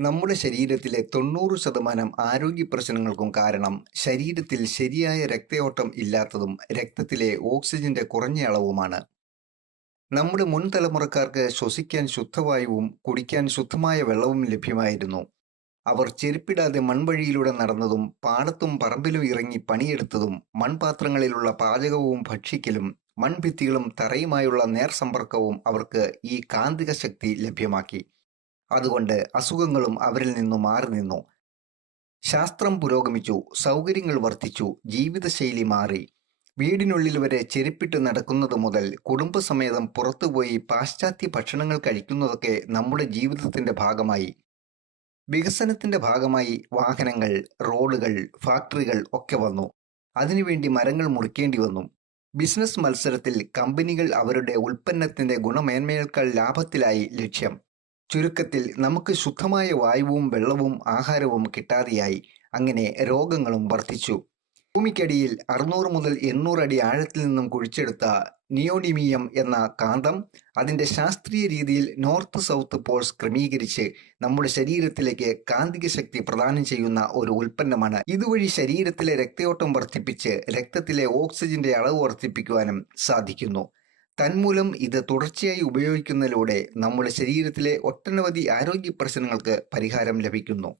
നമ്മുടെ ശരീരത്തിലെ 90% ആരോഗ്യ പ്രശ്നങ്ങൾക്കും കാരണം ശരീരത്തിൽ ശരിയായ രക്തയോട്ടം ഇല്ലാത്തതും രക്തത്തിലെ ഓക്സിജന്റെ കുറഞ്ഞ അളവുമാണ്. നമ്മുടെ മുൻ തലമുറക്കാർക്ക് ശ്വസിക്കാൻ ശുദ്ധവായുവും കുടിക്കാൻ ശുദ്ധമായ വെള്ളവും ലഭ്യമായിരുന്നു. അവർ ചെരുപ്പിടാതെ മൺവഴിയിലൂടെ നടന്നതും പാടത്തും പറമ്പിലും ഇറങ്ങി പണിയെടുത്തതും മൺപാത്രങ്ങളിലുള്ള പാചകവും ഭക്ഷിക്കലും മൺഭിത്തികളും തറയുമായുള്ള നേർസമ്പർക്കവും അവർക്ക് ഈ കാന്തിക ശക്തി ലഭ്യമാക്കി. അതുകൊണ്ട് അസുഖങ്ങളും അവരിൽ നിന്നു മാറി നിന്നു. ശാസ്ത്രം പുരോഗമിച്ചു, സൗകര്യങ്ങൾ വർദ്ധിച്ചു, ജീവിതശൈലി മാറി. വീടിനുള്ളിൽ വരെ ചെരുപ്പിട്ട് നടക്കുന്നത് മുതൽ കുടുംബസമേതം പുറത്തുപോയി പാശ്ചാത്യ ഭക്ഷണങ്ങൾ കഴിക്കുന്നതൊക്കെ നമ്മുടെ ജീവിതത്തിന്റെ ഭാഗമായി. വികസനത്തിന്റെ ഭാഗമായി വാഹനങ്ങൾ, റോഡുകൾ, ഫാക്ടറികൾ ഒക്കെ വന്നു. അതിനുവേണ്ടി മരങ്ങൾ മുറിക്കേണ്ടി വന്നു. ബിസിനസ് മത്സരത്തിൽ കമ്പനികൾ അവരുടെ ഉൽപ്പന്നത്തിന്റെ ഗുണമേന്മയേക്കാൾ ലാഭത്തിലായി ലക്ഷ്യം. ചുരുക്കത്തിൽ നമുക്ക് ശുദ്ധമായ വായുവും വെള്ളവും ആഹാരവും കിട്ടാതെയായി. അങ്ങനെ രോഗങ്ങളും വർദ്ധിച്ചു. ഭൂമിക്കടിയിൽ 600 മുതൽ 800 അടി ആഴത്തിൽ നിന്നും കുഴിച്ചെടുത്ത നിയോഡിമിയം എന്ന കാന്തം അതിന്റെ ശാസ്ത്രീയ രീതിയിൽ നോർത്ത് സൗത്ത് പോൾസ് ക്രമീകരിച്ച് നമ്മുടെ ശരീരത്തിലേക്ക് കാന്തിക ശക്തി പ്രദാനം ചെയ്യുന്ന ഒരു ഉൽപ്പന്നമാണ്. ഇതുവഴി ശരീരത്തിലെ രക്തയോട്ടം വർദ്ധിപ്പിച്ച് രക്തത്തിലെ ഓക്സിജന്റെ അളവ് വർദ്ധിപ്പിക്കുവാനും സാധിക്കുന്നു. തന്മൂലം ഇത് തുടർച്ചയായി ഉപയോഗിക്കുന്നതിലൂടെ നമ്മുടെ ശരീരത്തിലെ ഒട്ടനവധി ആരോഗ്യ പ്രശ്നങ്ങൾക്ക് പരിഹാരം ലഭിക്കുന്നു.